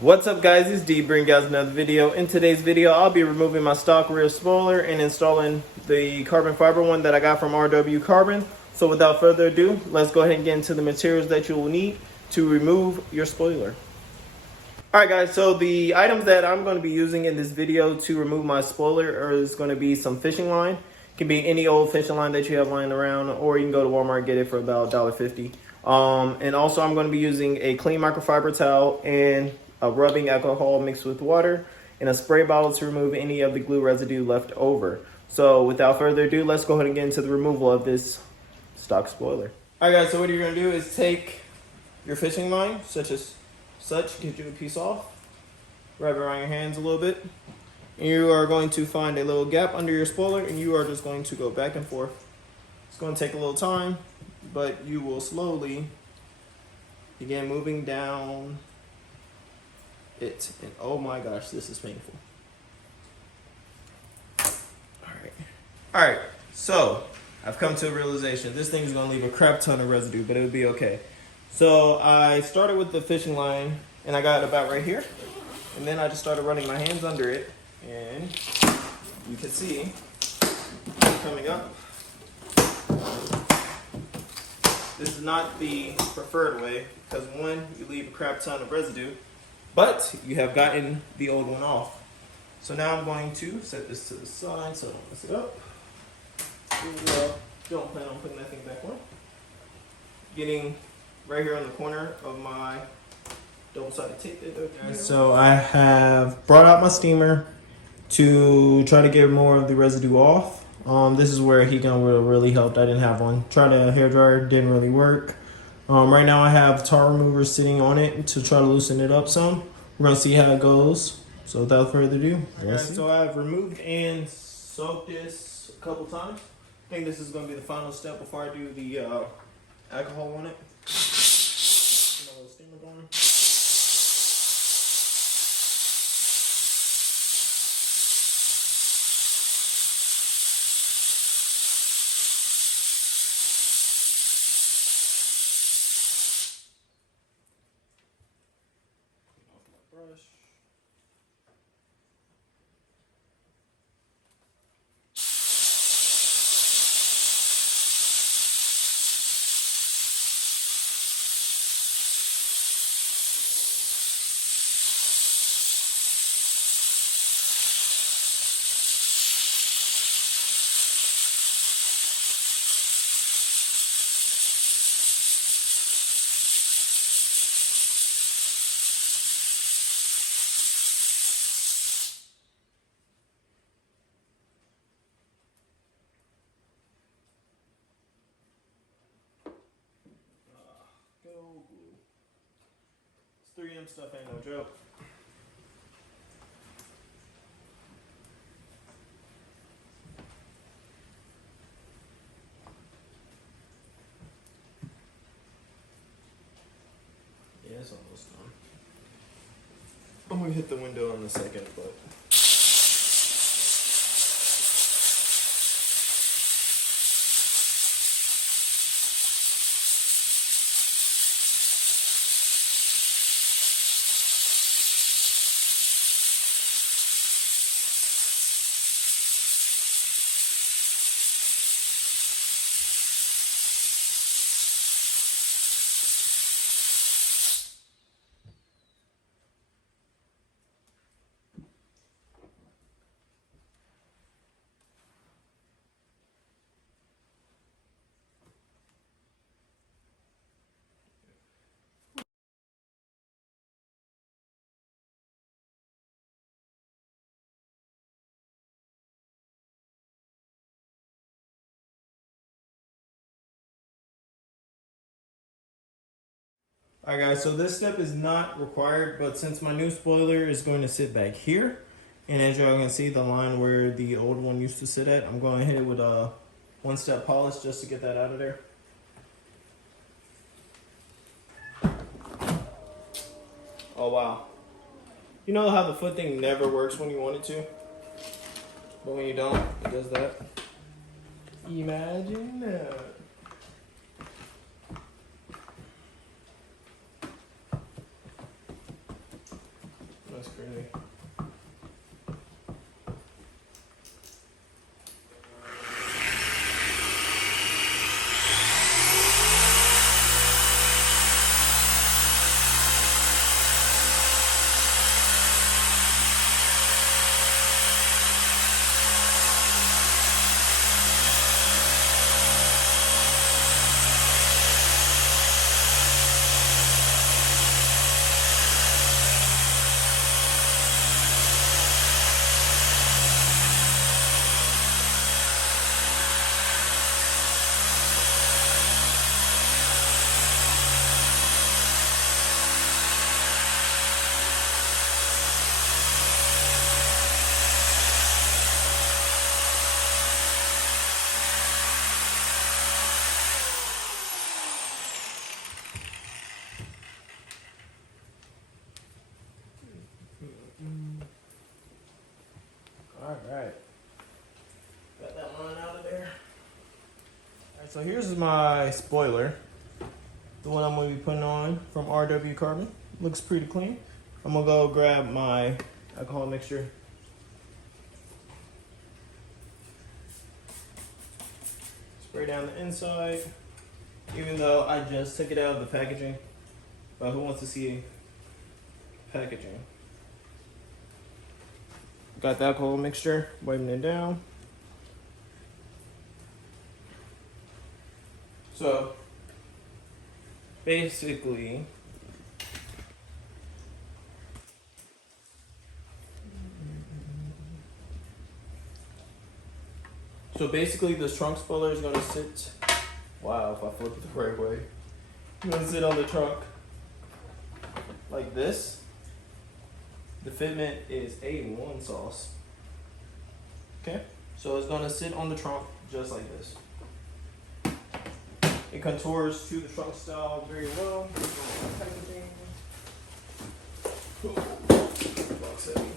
What's up guys, it's D bringing you guys another video. In today's video, I'll be removing my stock rear spoiler and installing the carbon fiber one that I got from RW Carbon. So without further ado, let's go ahead and get into the materials that you will need to remove your spoiler. Alright guys, so the items that I'm going to be using in this video to remove my spoiler is going to be some fishing line. It can be any old fishing line that you have lying around, or you can go to Walmart and get it for about $1.50. And also I'm going to be using a clean microfiber towel and a rubbing alcohol mixed with water, and a spray bottle to remove any of the glue residue left over. So without further ado, let's go ahead and get into the removal of this stock spoiler. Alright guys, so what you're going to do is take your fishing line, get you a piece off, wrap it around your hands a little bit, and you are going to find a little gap under your spoiler, and you are just going to go back and forth. It's going to take a little time, but you will slowly begin moving down it. And oh my gosh, this is painful. Alright, so I've come to a realization. This thing is going to leave a crap ton of residue, but it would be okay. So I started with the fishing line, and I got it about right here. And then I just started running my hands under it, and you can see coming up. This is not the preferred way, because one, you leave a crap ton of residue, but you have gotten the old one off. So now I'm going to set this to the side so I don't mess it up. Don't plan on putting that thing back on. Getting right here on the corner of my double-sided tape. So I have brought out my steamer to try to get more of the residue off. This is where a heat gun would have really helped. I didn't have one. Tried a hairdryer, didn't really work. Right now I have tar remover sitting on it to try to loosen it up some. We're gonna see how it goes. So without further ado, so I've removed and soaked this a couple times. I think this is gonna be the final step before I do the alcohol on it. Another steamer going. Brush. This 3M stuff ain't no joke. Yeah, it's almost done. I'm gonna hit the window in a second, but alright guys, so this step is not required, but since my new spoiler is going to sit back here, and as y'all can see the line where the old one used to sit at, I'm going to hit it with a one-step polish just to get that out of there. Oh wow. You know how the foot thing never works when you want it to? But when you don't, it does that. Imagine that. That's crazy. All right, got that line out of there. All right, so here's my spoiler, the one I'm going to be putting on from RW Carbon. Looks pretty clean. I'm gonna go grab my alcohol mixture. Spray down the inside, even though I just took it out of the packaging. But who wants to see packaging? Got the alcohol mixture, wiping it down. So basically, this trunk spoiler is gonna sit. Wow, if I flip it the right way, it's gonna sit on the trunk like this. The fitment is A1 sauce. Okay, so it's gonna sit on the trunk just like this. It contours to the trunk style very well. Packaging. Cool. Box heavy.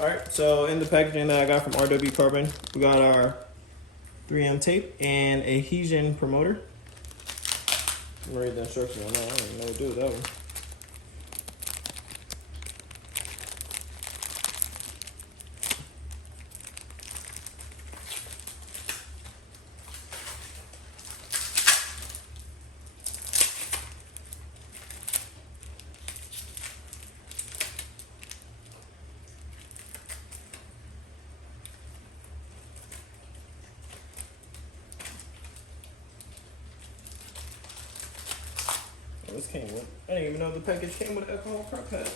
Alright, so in the packaging that I got from RW Carbon, we got our 3M tape and a adhesion promoter. I'm gonna read the instructions on that. I don't even know what to do with that one. This came with, I didn't even know the package came with alcohol prep pad.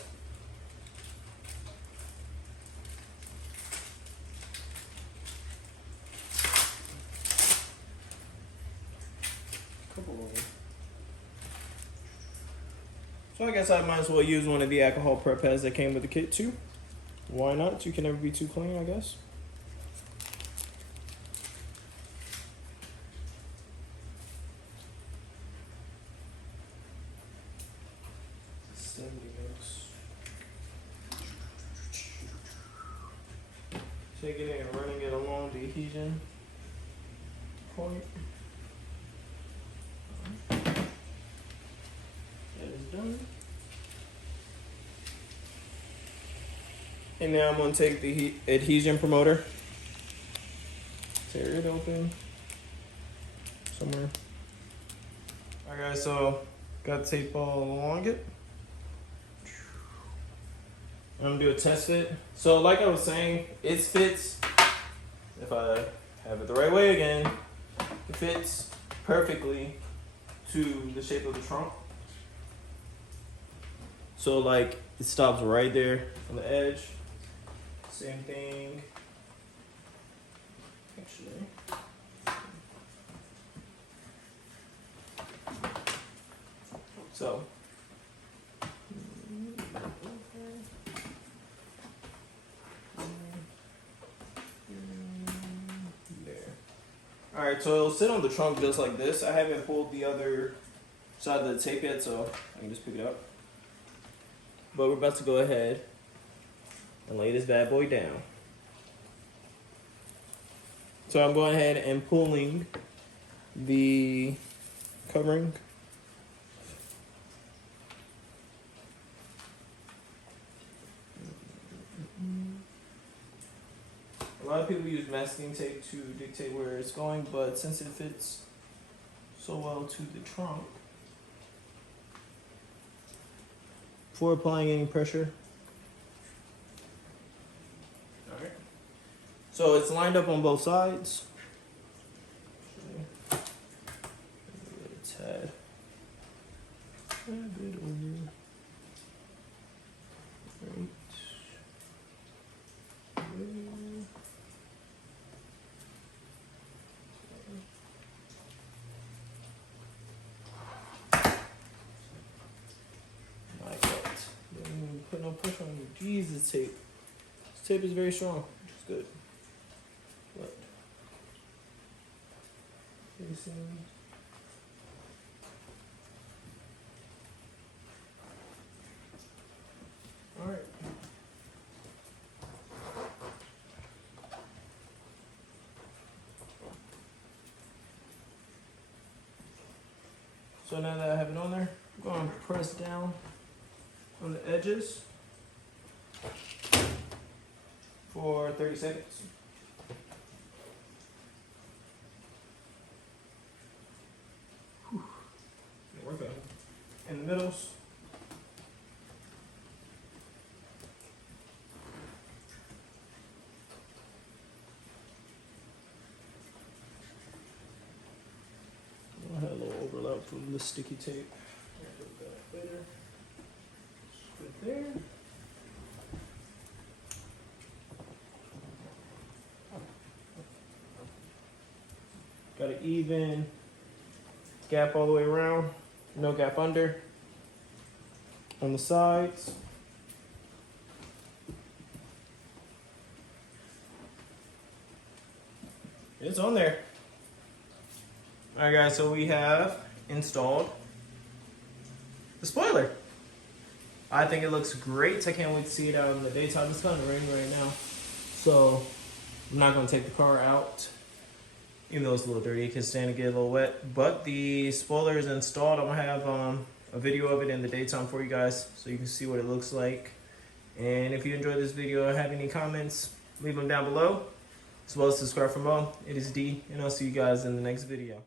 Couple of them. So I guess I might as well use one of the alcohol prep pads that came with the kit too. Why not? You can never be too clean, I guess. Taking it and running it along the adhesion point. That is done. And now I'm going to take the adhesion promoter, tear it open somewhere. Alright guys, so got tape all along it. I'm gonna do a test fit. So like I was saying, it fits, if I have it the right way again, it fits perfectly to the shape of the trunk. So like it stops right there on the edge. Same thing. Actually. So. Alright, so it'll sit on the trunk just like this. I haven't pulled the other side of the tape yet, so I can just pick it up. But we're about to go ahead and lay this bad boy down. So I'm going ahead and pulling the covering. A lot of people use masking tape to dictate where it's going, but since it fits so well to the trunk, before applying any pressure. Alright. So it's lined up on both sides. It's had a bit over. Right. Put no pressure on you. Jesus, tape. This tape is very strong. It's good. But all right. So now that I have it on there, I'm going to press down on the edges for 30 seconds. Work out. In the middles. I had a little overlap from the sticky tape. Later. Good there. Got an even gap all the way around, no gap under. On the sides. It's on there. All right, guys, so we have installed the spoiler. I think it looks great. I can't wait to see it out in the daytime. It's kind of raining right now, so I'm not going to take the car out. Even though it's a little dirty, it can stand to get a little wet. But the spoiler is installed. I'm going to have a video of it in the daytime for you guys so you can see what it looks like. And if you enjoyed this video or have any comments, leave them down below. As well as subscribe for more. It is D, and I'll see you guys in the next video.